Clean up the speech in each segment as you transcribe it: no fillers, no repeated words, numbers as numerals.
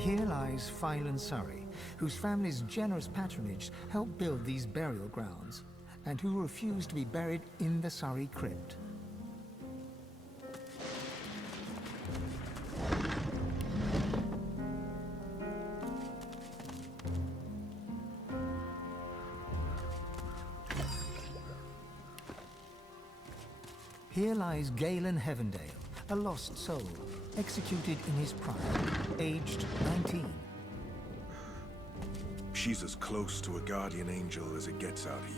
Here lies Phylan Surrey, whose family's generous patronage helped build these burial grounds, and who refused to be buried in the Surrey crypt. Here lies Galen Heavendale, a lost soul, executed in his prime, aged 19. She's as close to a guardian angel as it gets out here.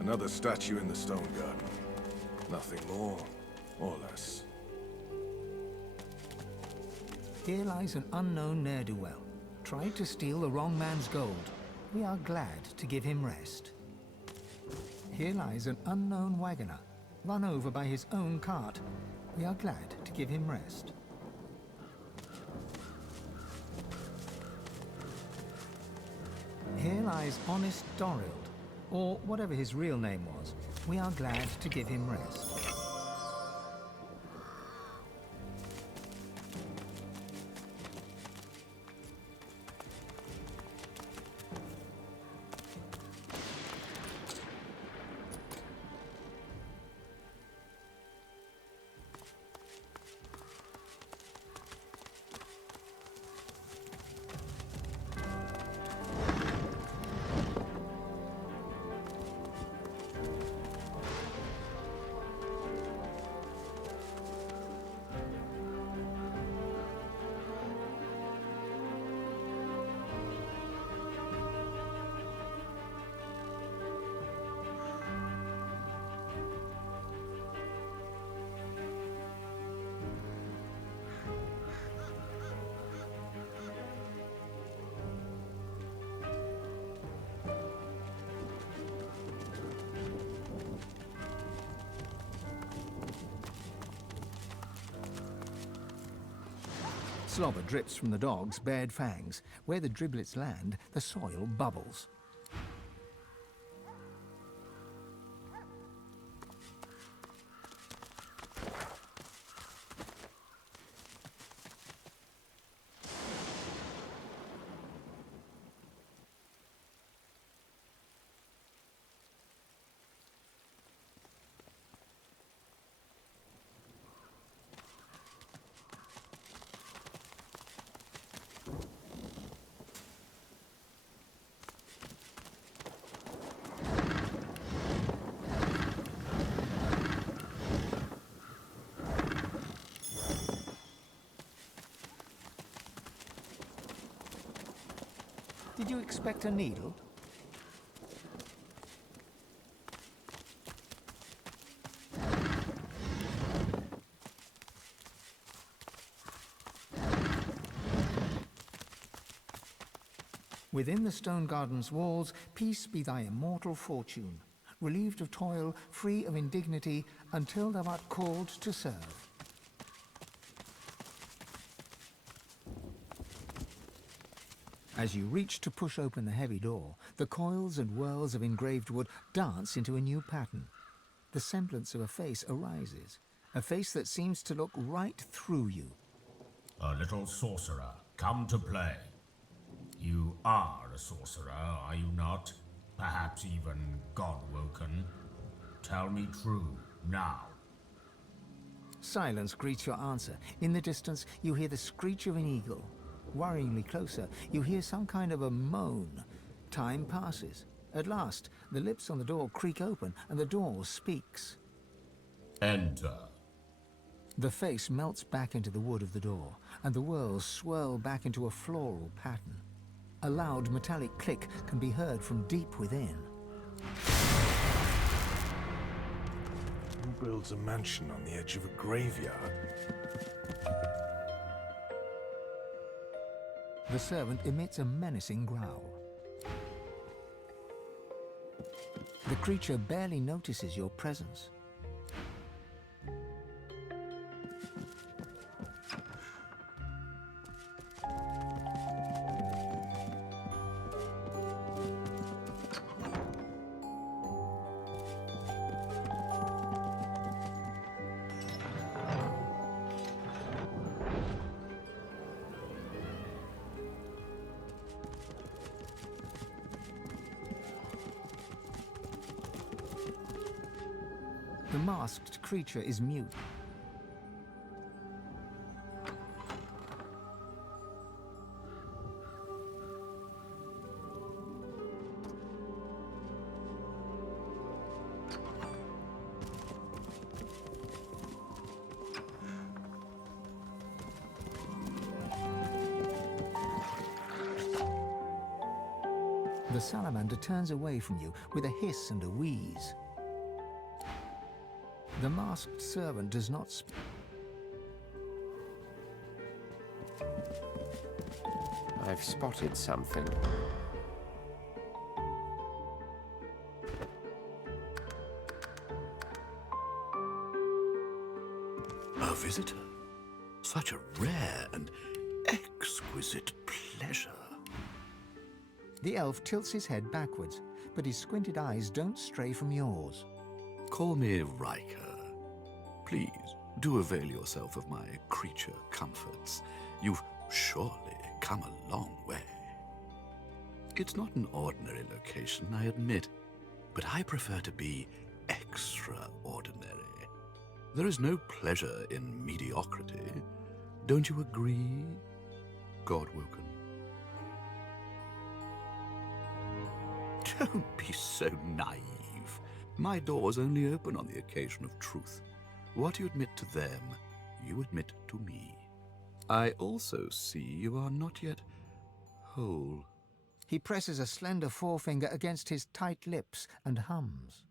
Another statue in the stone garden. Nothing more or less. Here lies an unknown ne'er-do-well. Tried to steal the wrong man's gold. We are glad to give him rest. Here lies an unknown wagoner, run over by his own cart. We are glad to give him rest. Here lies honest Dorild, or whatever his real name was. We are glad to give him rest. Slobber drips from the dog's bared fangs. Where the driblets land, the soil bubbles. Did you expect a needle? Within the stone garden's walls, peace be thy immortal fortune, relieved of toil, free of indignity, until thou art called to serve. As you reach to push open the heavy door, the coils and whirls of engraved wood dance into a new pattern. The semblance of a face arises, a face that seems to look right through you. A little sorcerer, come to play. You are a sorcerer, are you not? Perhaps even God-woken? Tell me true, now. Silence greets your answer. In the distance, you hear the screech of an eagle. Worryingly closer, you hear some kind of a moan. Time passes. At last, the lips on the door creak open, and the door speaks. Enter. The face melts back into the wood of the door, and the whirls swirl back into a floral pattern. A loud metallic click can be heard from deep within. Who builds a mansion on the edge of a graveyard? The servant emits a menacing growl. The creature barely notices your presence. The masked creature is mute. The salamander turns away from you with a hiss and a wheeze. The masked servant does not speak. I've spotted something. A visitor? Such a rare and exquisite pleasure. The elf tilts his head backwards, but his squinted eyes don't stray from yours. Call me Riker. Please, do avail yourself of my creature comforts. You've surely come a long way. It's not an ordinary location, I admit, but I prefer to be extraordinary. There is no pleasure in mediocrity. Don't you agree, Godwoken? Don't be so naive. My doors only open on the occasion of truth. What you admit to them, you admit to me. I also see you are not yet whole. He presses a slender forefinger against his tight lips and hums.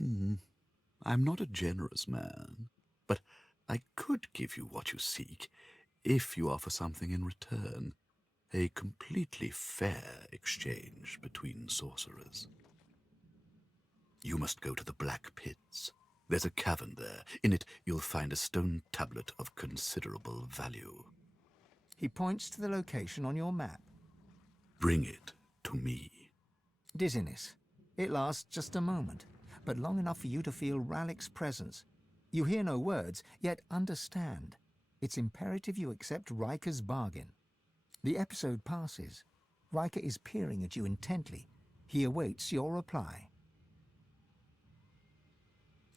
I'm not a generous man, but I could give you what you seek if you offer something in return. A completely fair exchange between sorcerers. You must go to the Black Pits. There's a cavern there. In it, you'll find a stone tablet of considerable value. He points to the location on your map. Bring it to me. Dizziness. It lasts just a moment, but long enough for you to feel Ralik's presence. You hear no words, yet understand. It's imperative you accept Riker's bargain. The episode passes. Riker is peering at you intently. He awaits your reply.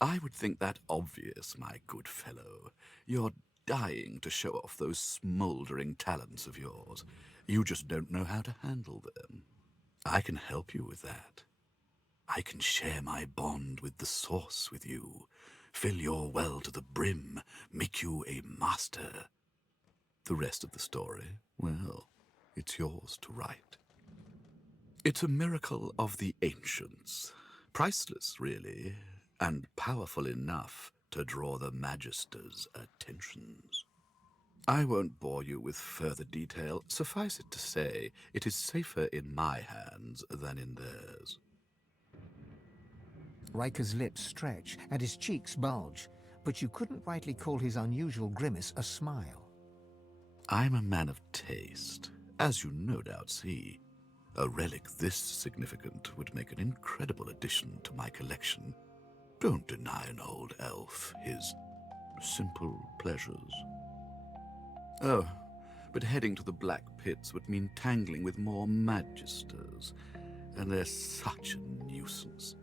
I would think that obvious, my good fellow. You're dying to show off those smouldering talents of yours. You just don't know how to handle them. I can help you with that. I can share my bond with the Source with you, fill your well to the brim, make you a master. The rest of the story, well, it's yours to write. It's a miracle of the ancients. Priceless, really, and powerful enough to draw the Magister's attentions. I won't bore you with further detail. Suffice it to say, it is safer in my hands than in theirs. Riker's lips stretch and his cheeks bulge, but you couldn't rightly call his unusual grimace a smile. I'm a man of taste, as you no doubt see. A relic this significant would make an incredible addition to my collection. Don't deny an old elf his simple pleasures. Oh, but heading to the Black Pits would mean tangling with more Magisters, and they're such a nuisance.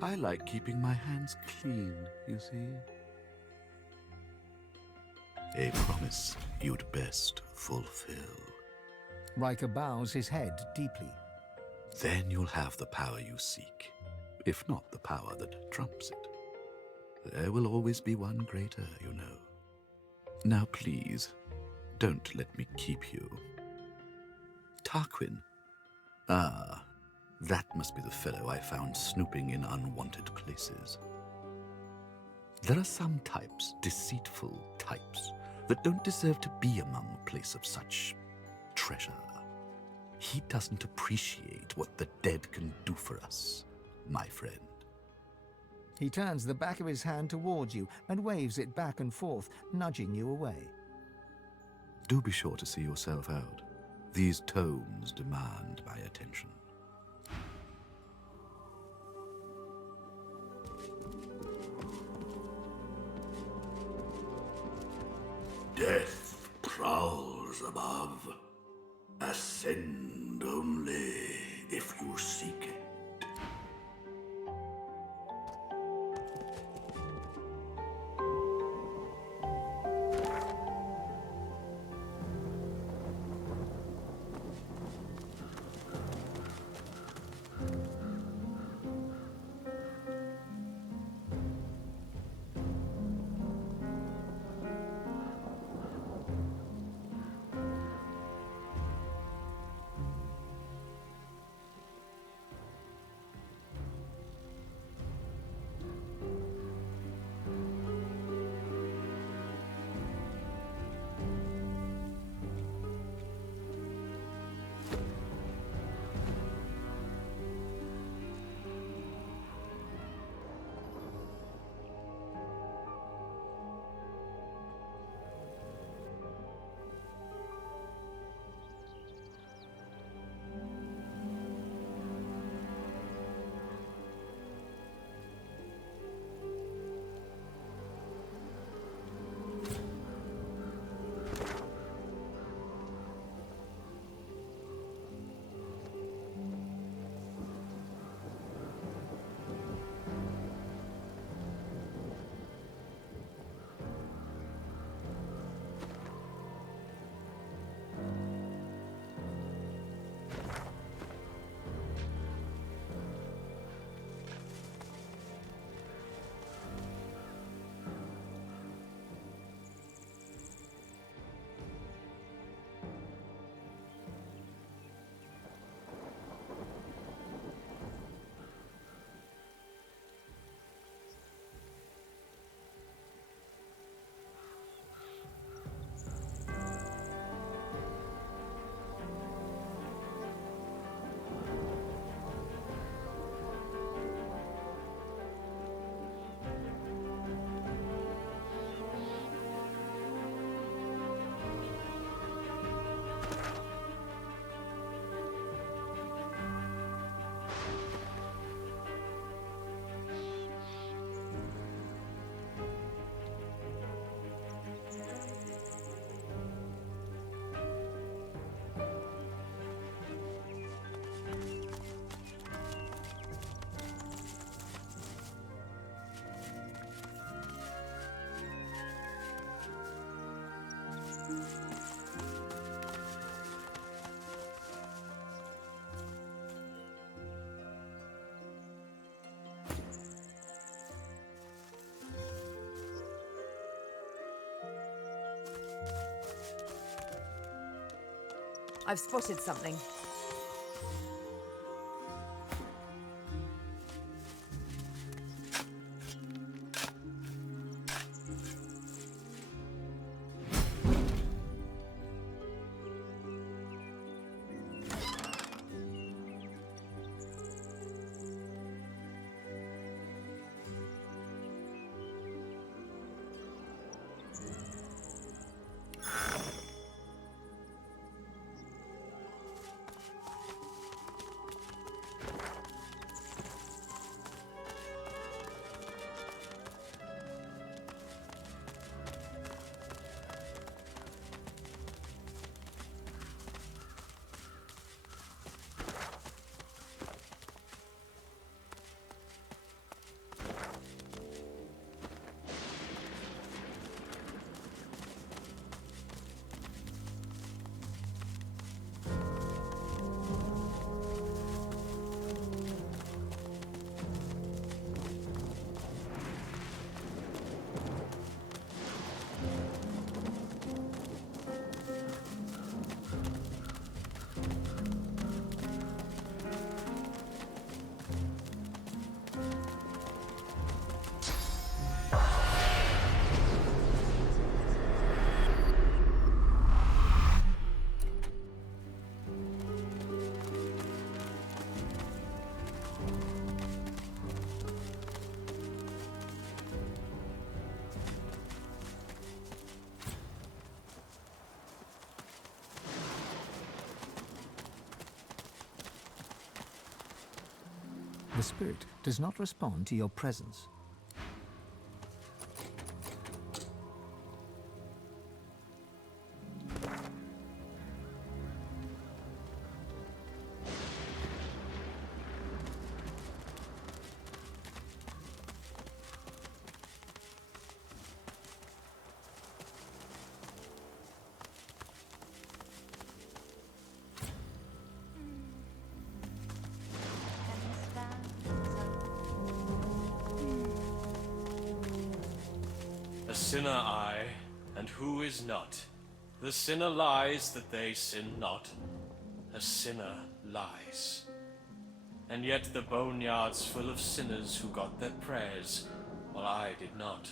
I like keeping my hands clean, you see. A promise you'd best fulfill. Riker bows his head deeply. Then you'll have the power you seek, if not the power that trumps it. There will always be one greater, you know. Now please, don't let me keep you. Tarquin. Ah, that must be the fellow I found snooping in unwanted places. There are some types, deceitful types, that don't deserve to be among a place of such treasure. He doesn't appreciate what the dead can do for us, my friend. He turns the back of his hand towards you and waves it back and forth, nudging you away. Do be sure to see yourself out. These tomes demand my attention. Death prowls above. Ascend only if you seek it. I've spotted something. The spirit does not respond to your presence. A sinner I, and who is not? The sinner lies that they sin not. A sinner lies. And yet the boneyard's full of sinners who got their prayers, while I did not.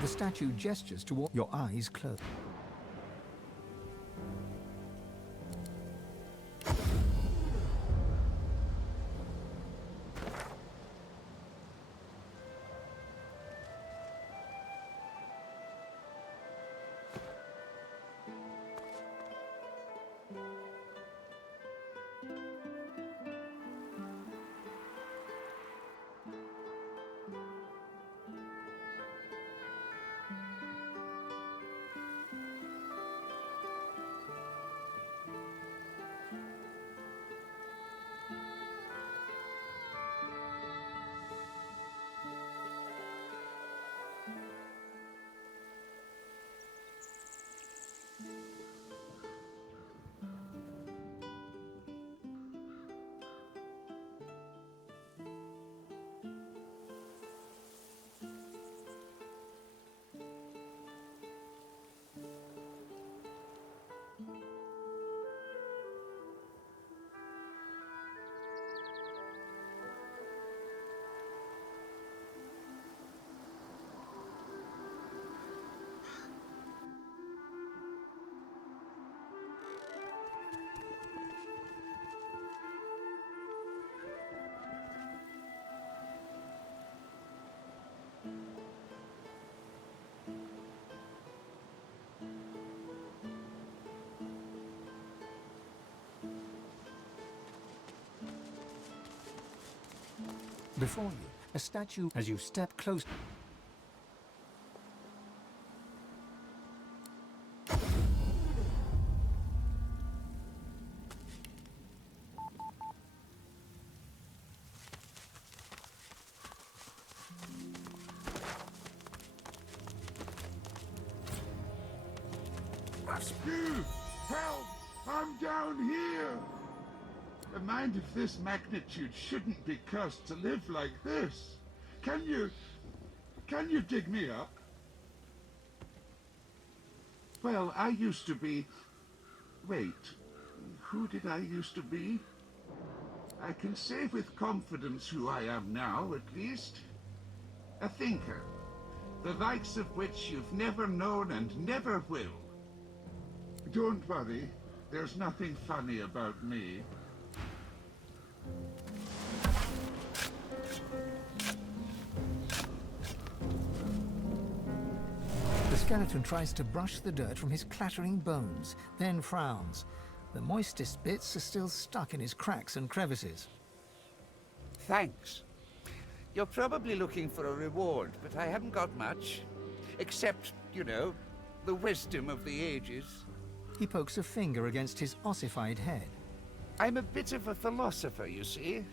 The statue gestures toward your eyes closed. Before you, a statue. As you step close, You! Help! I'm down here! A mind of this magnitude shouldn't be cursed to live like this. Can you dig me up? Well, I used to be... Wait, who did I used to be? I can say with confidence who I am now, at least. A thinker, the likes of which you've never known and never will. Don't worry, there's nothing funny about me. the skeleton tries to brush the dirt from his clattering bones, then frowns. The moistest bits are still stuck in his cracks and crevices. Thanks. You're probably looking for a reward, but I haven't got much. Except, you know, the wisdom of the ages. He pokes a finger against his ossified head. I'm a bit of a philosopher, you see.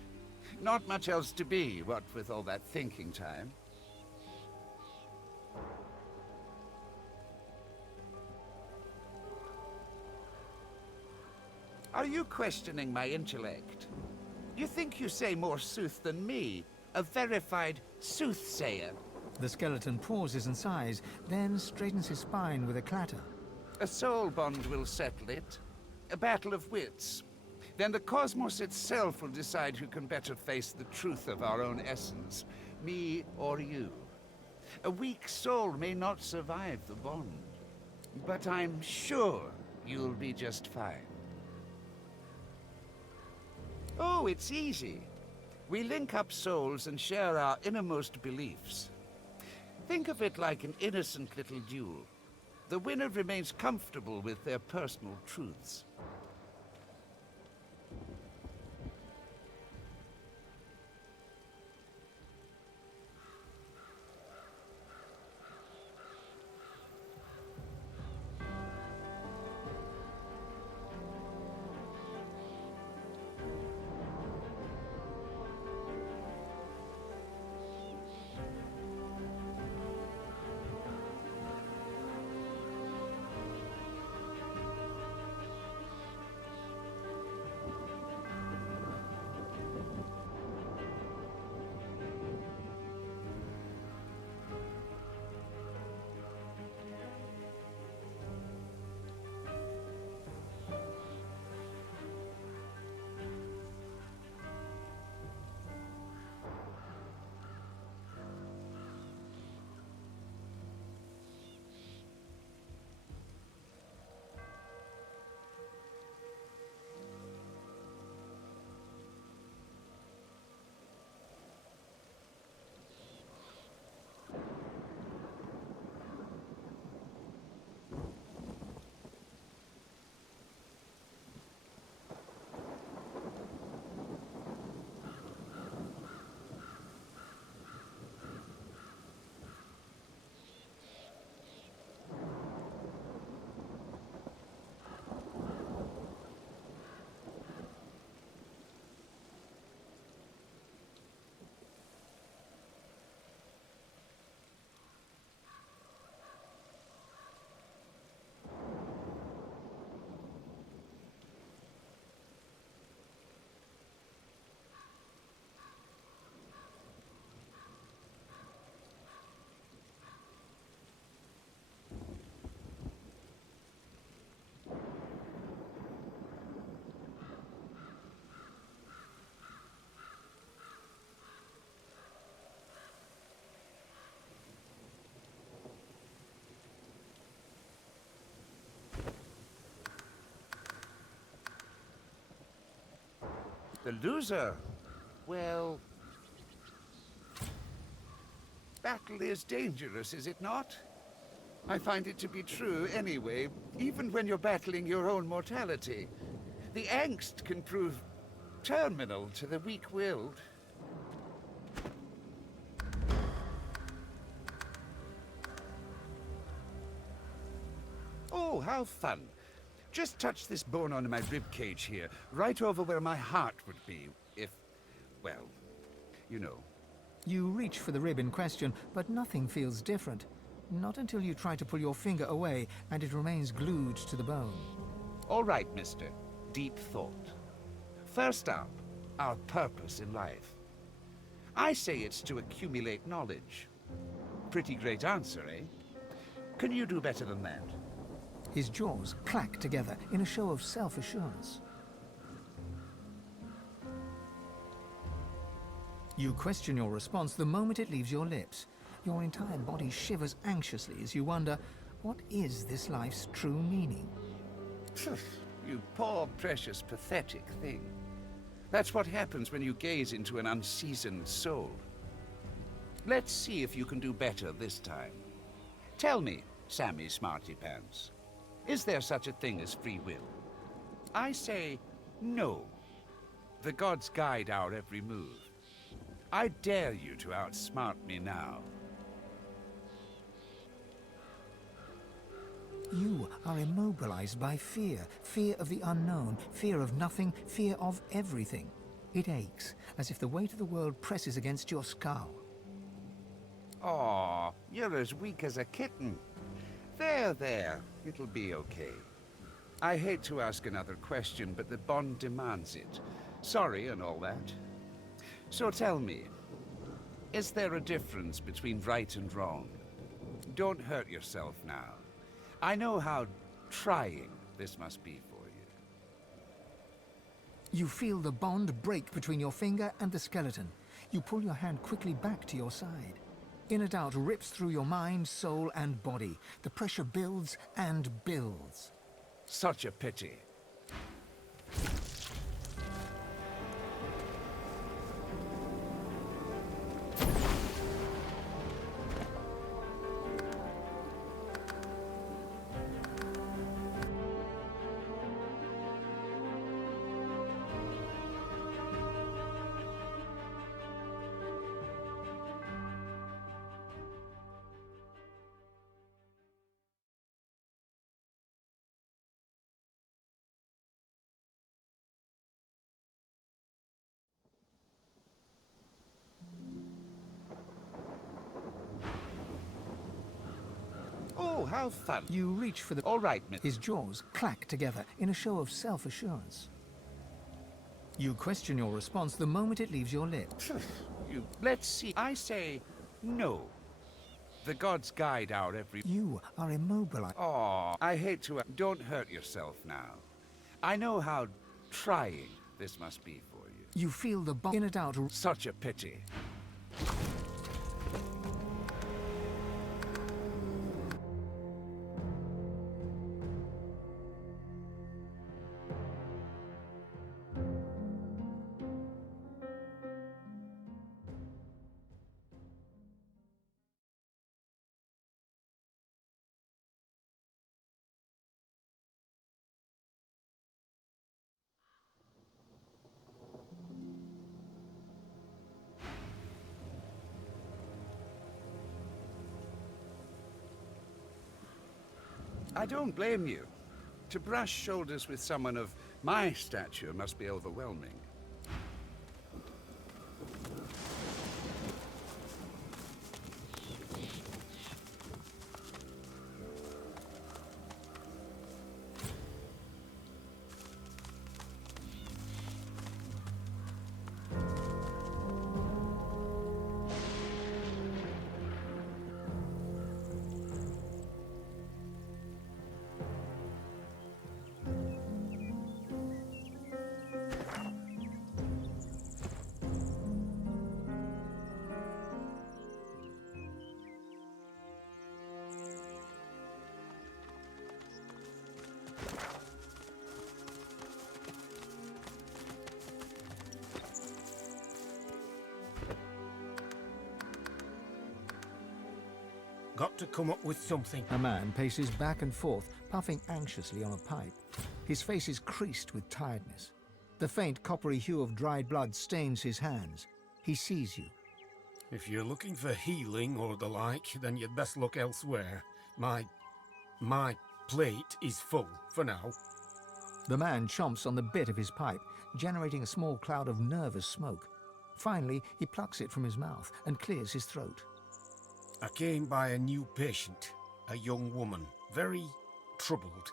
Not much else to be, what with all that thinking time. Are you questioning my intellect? You think you say more sooth than me, a verified soothsayer? The skeleton pauses and sighs, then straightens his spine with a clatter. A soul bond will settle it. A battle of wits. Then the cosmos itself will decide who can better face the truth of our own essence, me or you. A weak soul may not survive the bond, but I'm sure you'll be just fine. Oh, it's easy. We link up souls and share our innermost beliefs. Think of it like an innocent little duel. The winner remains comfortable with their personal truths. The loser? Well... battle is dangerous, is it not? I find it to be true anyway, even when you're battling your own mortality. The angst can prove terminal to the weak-willed. Oh, how fun. Just touch this bone on my rib cage here, right over where my heart would be, if, well, you know. You reach for the rib in question, but nothing feels different. Not until you try to pull your finger away and it remains glued to the bone. All right, mister. Deep thought. First up, our purpose in life. I say it's to accumulate knowledge. Pretty great answer, eh? Can you do better than that? His jaws clack together in a show of self-assurance. You question your response the moment it leaves your lips. Your entire body shivers anxiously as you wonder, what is this life's true meaning? You poor, precious, pathetic thing. That's what happens when you gaze into an unseasoned soul. Let's see if you can do better this time. Tell me, Sammy Smarty Pants, is there such a thing as free will? I say no. The gods guide our every move. I dare you to outsmart me now. You are immobilized by fear. Fear of the unknown, fear of nothing, fear of everything. It aches, as if the weight of the world presses against your skull. Aw, you're as weak as a kitten. There, it'll be okay. I hate to ask another question, but the bond demands it. Sorry and all that. So tell me, is there a difference between right and wrong? Don't hurt yourself now. I know how trying this must be for you. You feel the bond break between your finger and the skeleton. You pull your hand quickly back to your side. Inner doubt rips through your mind, soul, and body. The pressure builds and builds. Such a pity. Oh, how fun. You reach for the... All right, miss. His jaws clack together in a show of self-assurance. You question your response the moment it leaves your lips. Let's see. I say no. The gods guide our every... You are immobilized. Aw, I hate to... Don't hurt yourself now. I know how trying this must be for you. You feel the bond... Inner doubt... Such a pity. I don't blame you. To brush shoulders with someone of my stature must be overwhelming. Got to come up with something. A man paces back and forth, puffing anxiously on a pipe. His face is creased with tiredness. The faint coppery hue of dried blood stains his hands. He sees you. If you're looking for healing or the like, then you'd best look elsewhere. My plate is full for now. The man chomps on the bit of his pipe, generating a small cloud of nervous smoke. Finally, he plucks it from his mouth and clears his throat. I came by a new patient, a young woman, very troubled.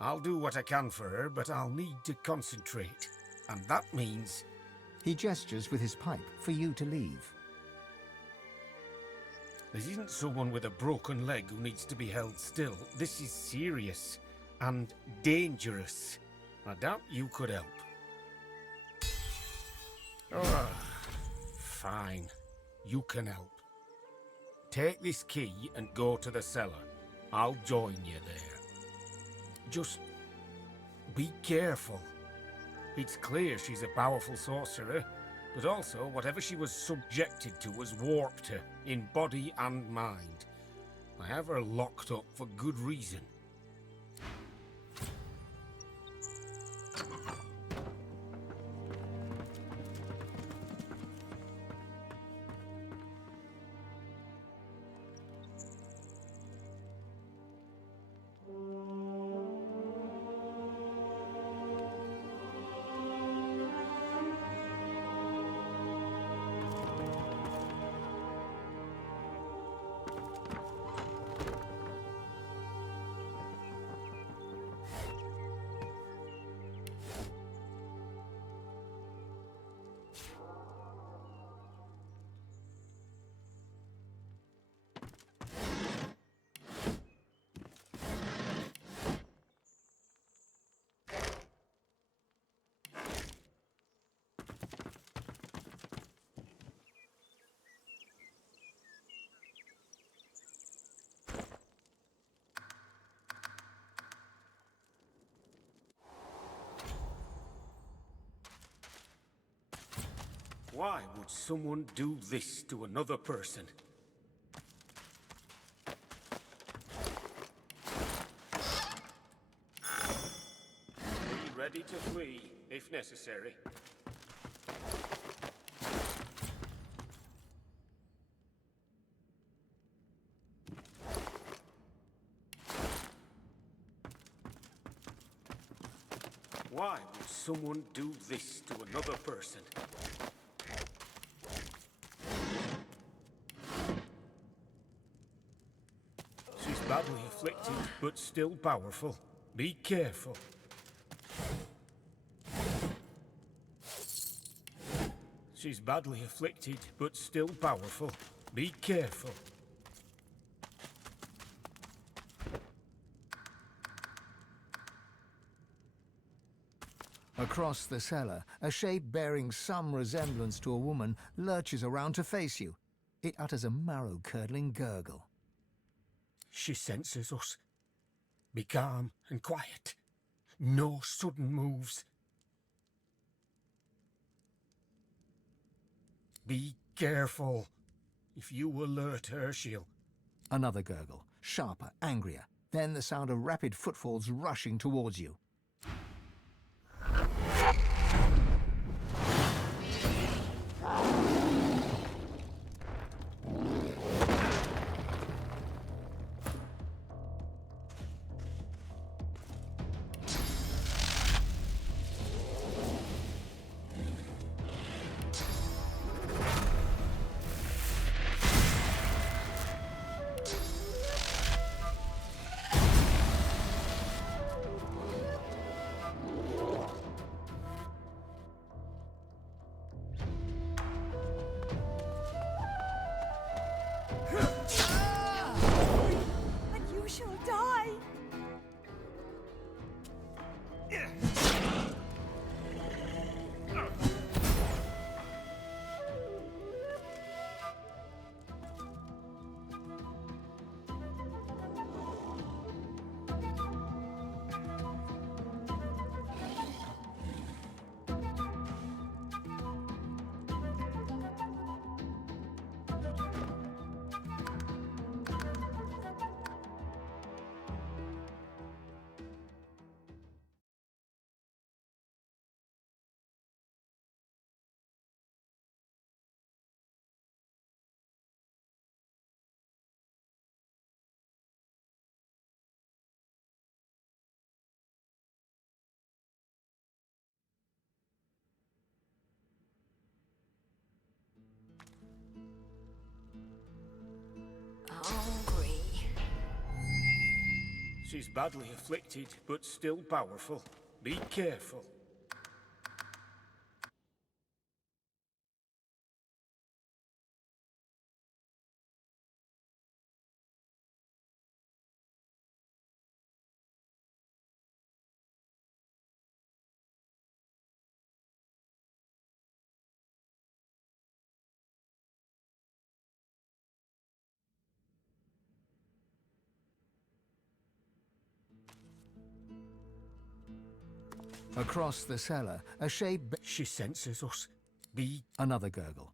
I'll do what I can for her, but I'll need to concentrate. And that means... He gestures with his pipe for you to leave. This isn't someone with a broken leg who needs to be held still. This is serious and dangerous. I doubt you could help. Oh, fine. You can help. Take this key and go to the cellar. I'll join you there. Just be careful. It's clear she's a powerful sorcerer, but also whatever she was subjected to has warped her, in body and mind. I have her locked up for good reason. Why would someone do this to another person? Be ready to flee, if necessary. Why would someone do this to another person? She's badly afflicted, but still powerful. Be careful. She's badly afflicted, but still powerful. Be careful. Across the cellar, a shape bearing some resemblance to a woman lurches around to face you. It utters a marrow-curdling gurgle. She senses us. Be calm and quiet. No sudden moves. Be careful. If you alert her, she'll... Another gurgle, sharper, angrier. Then the sound of rapid footfalls rushing towards you. She's badly afflicted, but still powerful. Be careful. Across the cellar, a shade... She senses us. Be... Another gurgle.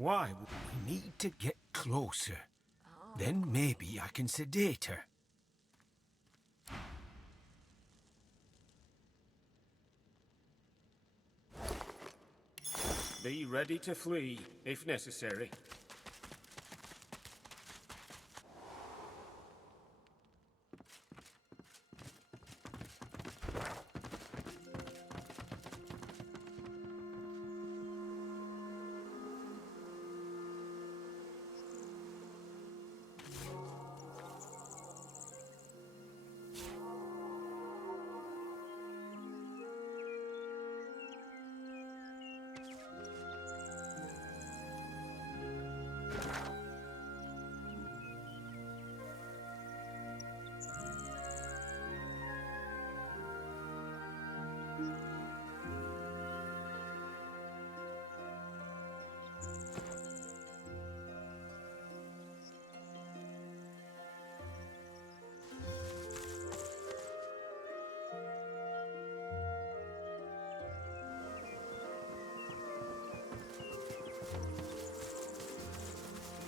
Why? We need to get closer. Then maybe I can sedate her. Be ready to flee, if necessary.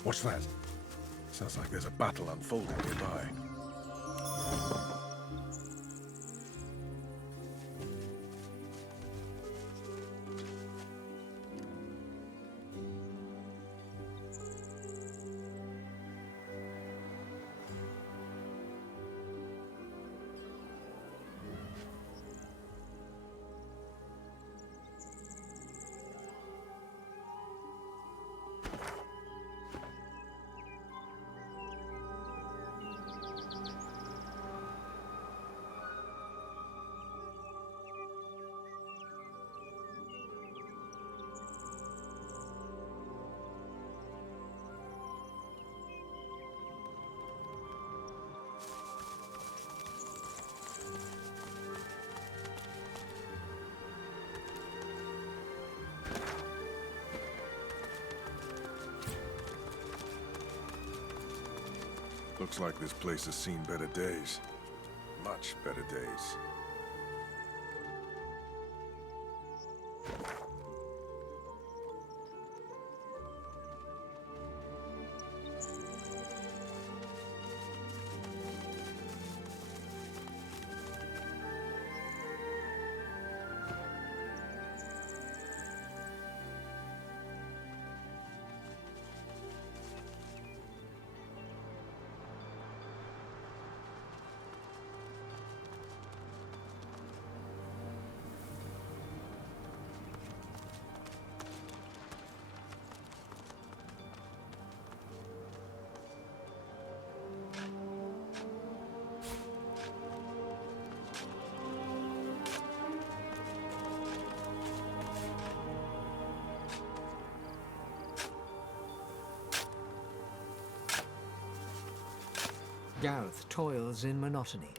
What's that? Sounds like there's a battle unfolding nearby. Looks like this place has seen better days. Much better days. Gareth toils in monotony.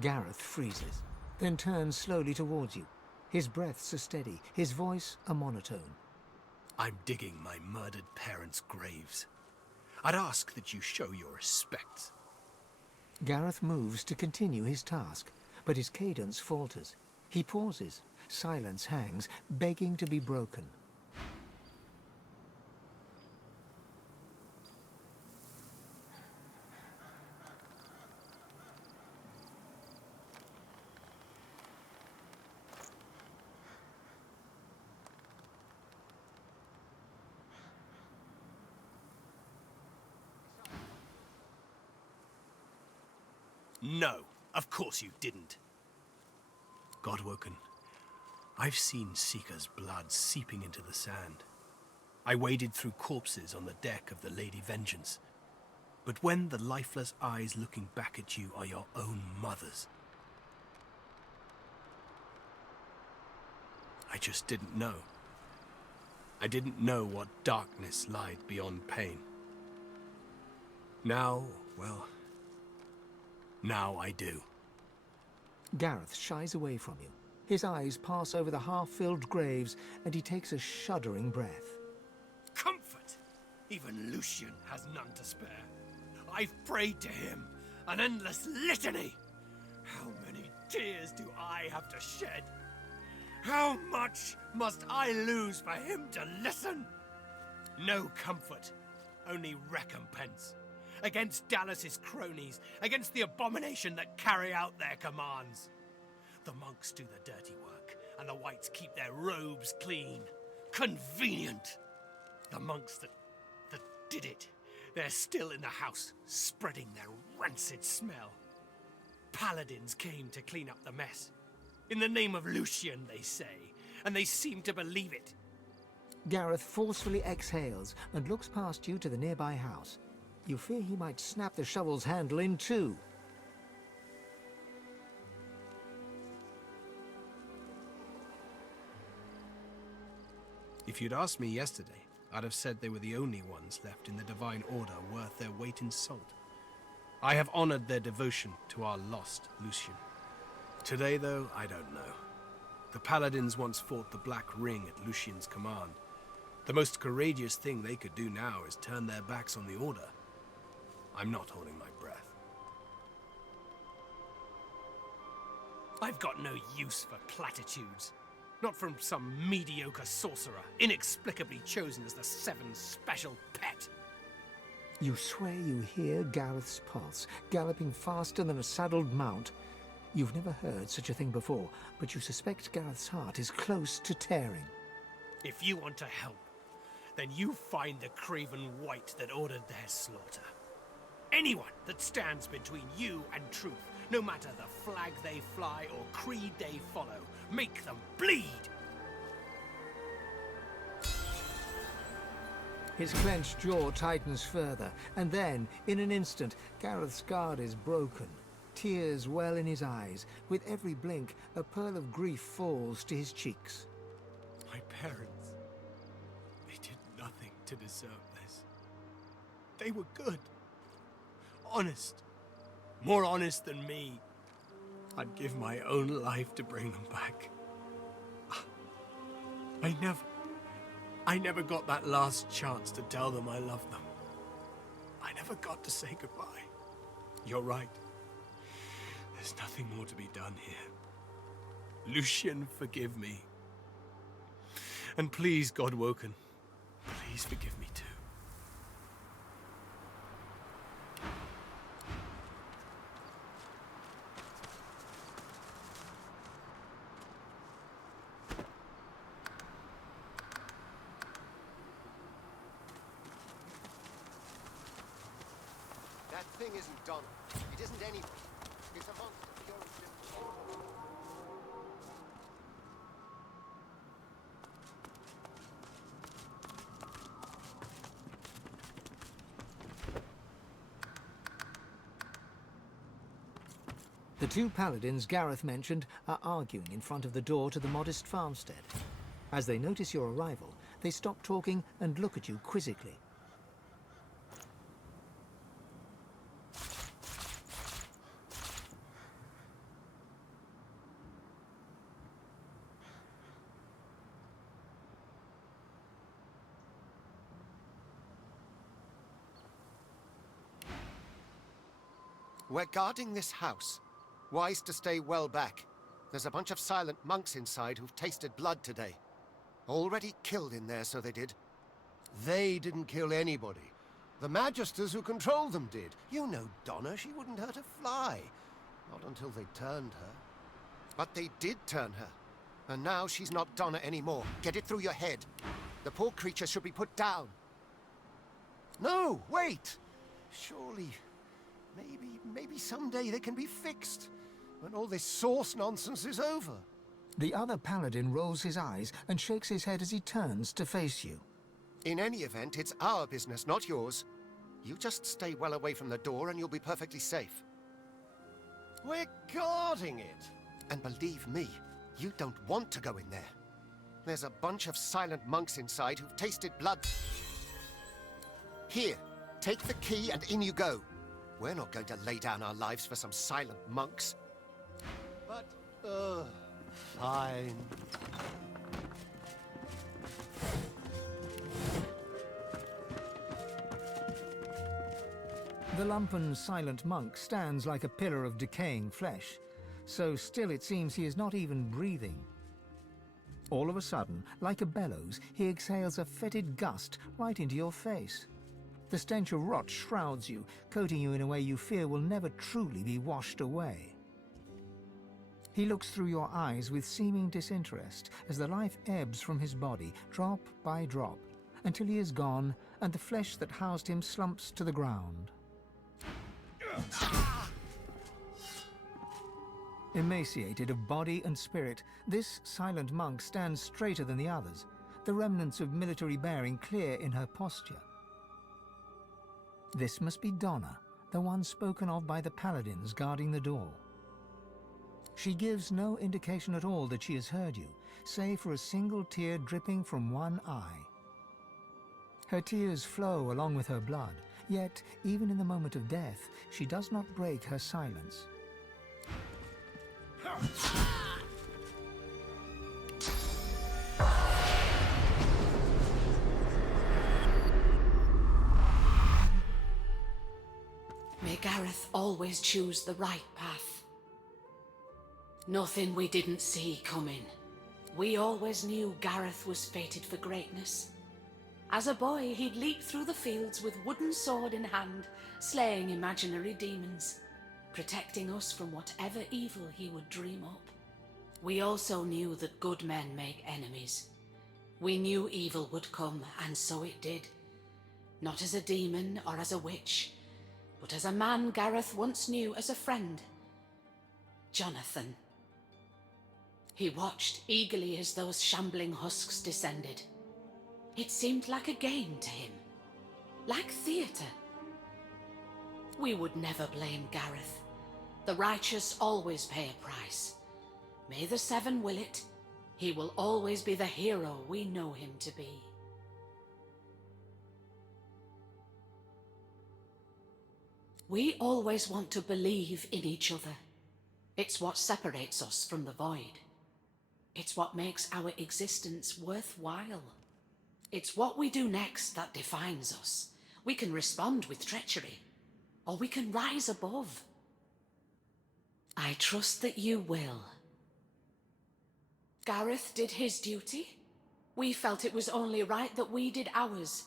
Gareth freezes, then turns slowly towards you. His breaths are steady, his voice a monotone. I'm digging my murdered parents' graves. I'd ask that you show your respects. Gareth moves to continue his task, but his cadence falters. He pauses. Silence hangs, begging to be broken. No, of course you didn't. Godwoken, I've seen Seeker's blood seeping into the sand. I waded through corpses on the deck of the Lady Vengeance. But when the lifeless eyes looking back at you are your own mother's, I just didn't know. I didn't know what darkness lied beyond pain. Now, well, now I do. Gareth shies away from you. His eyes pass over the half-filled graves, and he takes a shuddering breath. Comfort! Even Lucian has none to spare. I've prayed to him, an endless litany. How many tears do I have to shed? How much must I lose for him to listen? No comfort, only recompense. Against Dallas's cronies, against the abomination that carry out their commands. The monks do the dirty work, and the whites keep their robes clean. Convenient. The monks that did it, they're still in the house, spreading their rancid smell. Paladins came to clean up the mess. In the name of Lucian, they say, and they seem to believe it. Gareth forcefully exhales and looks past you to the nearby house. You fear he might snap the shovel's handle in two. If you'd asked me yesterday, I'd have said they were the only ones left in the Divine Order worth their weight in salt. I have honored their devotion to our lost Lucian. Today, though, I don't know. The Paladins once fought the Black Ring at Lucian's command. The most courageous thing they could do now is turn their backs on the Order. I'm not holding my breath. I've got no use for platitudes. Not from some mediocre sorcerer, inexplicably chosen as the Seven's special pet. You swear you hear Gareth's pulse, galloping faster than a saddled mount. You've never heard such a thing before, but you suspect Gareth's heart is close to tearing. If you want to help, then you find the craven wight that ordered their slaughter. Anyone that stands between you and truth, no matter the flag they fly or creed they follow, make them bleed! His clenched jaw tightens further, and then, in an instant, Gareth's guard is broken. Tears well in his eyes. With every blink, a pearl of grief falls to his cheeks. My parents, they did nothing to deserve this. They were good. Honest. More honest than me. I'd give my own life to bring them back. I never got that last chance to tell them I loved them. I never got to say goodbye. You're right. There's nothing more to be done here. Lucian, forgive me. And please, Godwoken, please forgive me too. That thing isn't Donna. It isn't anyone. It's a monster pure and simple. The two paladins Gareth mentioned are arguing in front of the door to the modest farmstead. As they notice your arrival, they stop talking and look at you quizzically. We're guarding this house. Wise to stay well back. There's a bunch of silent monks inside who've tasted blood today. Already killed in there, so they did. They didn't kill anybody. The magisters who controlled them did. You know Donna, she wouldn't hurt a fly. Not until they turned her. But they did turn her. And now she's not Donna anymore. Get it through your head. The poor creature should be put down. No, wait! Surely... Maybe someday they can be fixed, when all this source nonsense is over. The other paladin rolls his eyes and shakes his head as he turns to face you. In any event, it's our business, not yours. You just stay well away from the door and you'll be perfectly safe. We're guarding it. And believe me, you don't want to go in there. There's a bunch of silent monks inside who've tasted blood. Here, take the key and in you go. We're not going to lay down our lives for some silent monks. But, fine. The lumpen silent monk stands like a pillar of decaying flesh. So still it seems he is not even breathing. All of a sudden, like a bellows, he exhales a fetid gust right into your face. The stench of rot shrouds you, coating you in a way you fear will never truly be washed away. He looks through your eyes with seeming disinterest as the life ebbs from his body, drop by drop, until he is gone and the flesh that housed him slumps to the ground. Emaciated of body and spirit, this silent monk stands straighter than the others, the remnants of military bearing clear in her posture. This must be Donna, the one spoken of by the paladins guarding the door. She gives no indication at all that she has heard you, save for a single tear dripping from one eye. Her tears flow along with her blood, yet, even in the moment of death, she does not break her silence. May Gareth always choose the right path. Nothing we didn't see coming. We always knew Gareth was fated for greatness. As a boy, he'd leap through the fields with wooden sword in hand, slaying imaginary demons, protecting us from whatever evil he would dream up. We also knew that good men make enemies. We knew evil would come, and so it did. Not as a demon or as a witch, but as a man Gareth once knew as a friend. Jonathan. He watched eagerly as those shambling husks descended. It seemed like a game to him, like theatre. We would never blame Gareth. The righteous always pay a price. May the Seven will it, he will always be the hero we know him to be. We always want to believe in each other. It's what separates us from the void. It's what makes our existence worthwhile. It's what we do next that defines us. We can respond with treachery, or we can rise above. I trust that you will. Gareth did his duty. We felt it was only right that we did ours.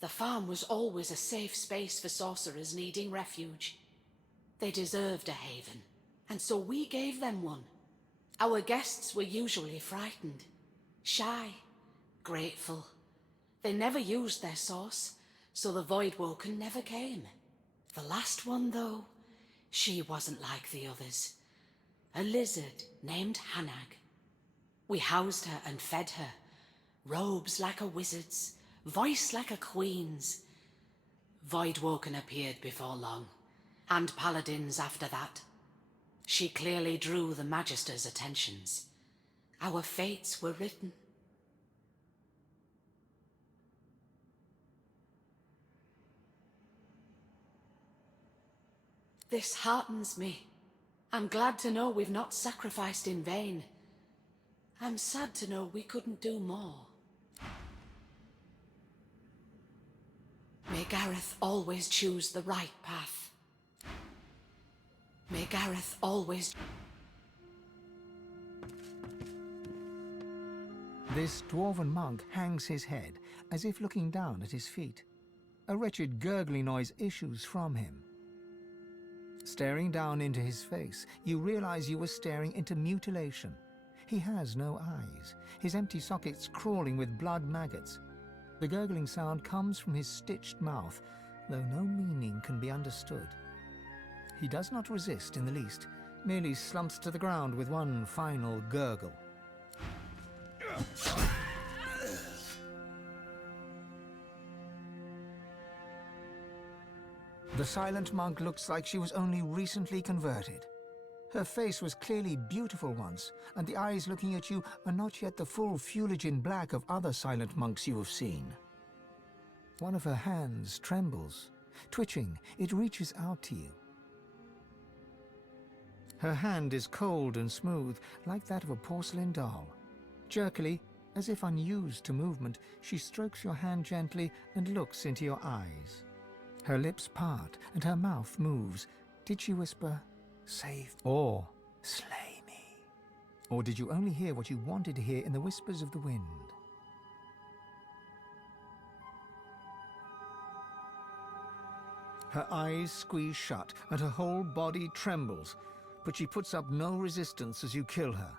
The farm was always a safe space for sorcerers needing refuge. They deserved a haven, and so we gave them one. Our guests were usually frightened, shy, grateful. They never used their source, so the Voidwoken never came. The last one, though, she wasn't like the others. A lizard named Hanag. We housed her and fed her. Robes like a wizard's, voice like a queen's. Voidwoken appeared before long, and paladins after that. She clearly drew the Magister's attentions. Our fates were written. This heartens me. I'm glad to know we've not sacrificed in vain. I'm sad to know we couldn't do more. May Gareth always choose the right path. May Gareth always... This dwarven monk hangs his head, as if looking down at his feet. A wretched gurgling noise issues from him. Staring down into his face, you realize you were staring into mutilation. He has no eyes, his empty sockets crawling with blood maggots. The gurgling sound comes from his stitched mouth, though no meaning can be understood. He does not resist in the least, merely slumps to the ground with one final gurgle. The silent monk looks like she was only recently converted. Her face was clearly beautiful once, and the eyes looking at you are not yet the full Fuligin black of other silent monks you have seen. One of her hands trembles. Twitching, it reaches out to you. Her hand is cold and smooth, like that of a porcelain doll. Jerkily, as if unused to movement, she strokes your hand gently and looks into your eyes. Her lips part and her mouth moves. Did she whisper, "Save or slay me"? Or did you only hear what you wanted to hear in the whispers of the wind? Her eyes squeeze shut and her whole body trembles, but she puts up no resistance as you kill her.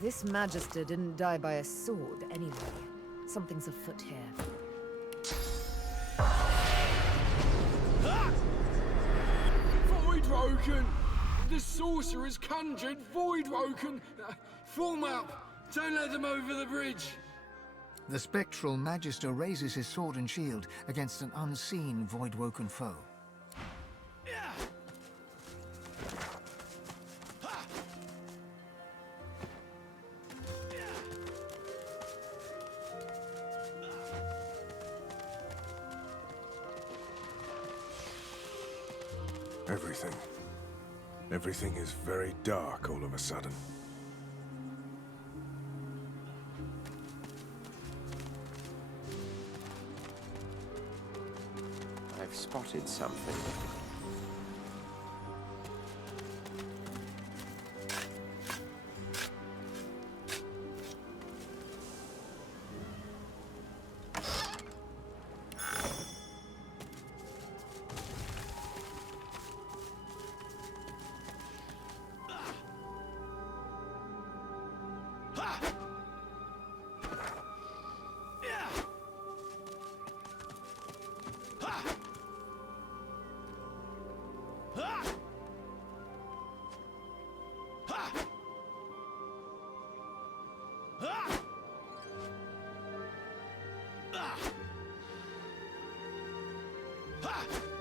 This Magister didn't die by a sword, anyway. Something's afoot here. Voidwoken! The sorcerer's conjured Voidwoken! Form up! Don't let them over the bridge! The spectral Magister raises his sword and shield against an unseen Voidwoken foe. Everything is very dark all of a sudden. I've spotted something. Ah,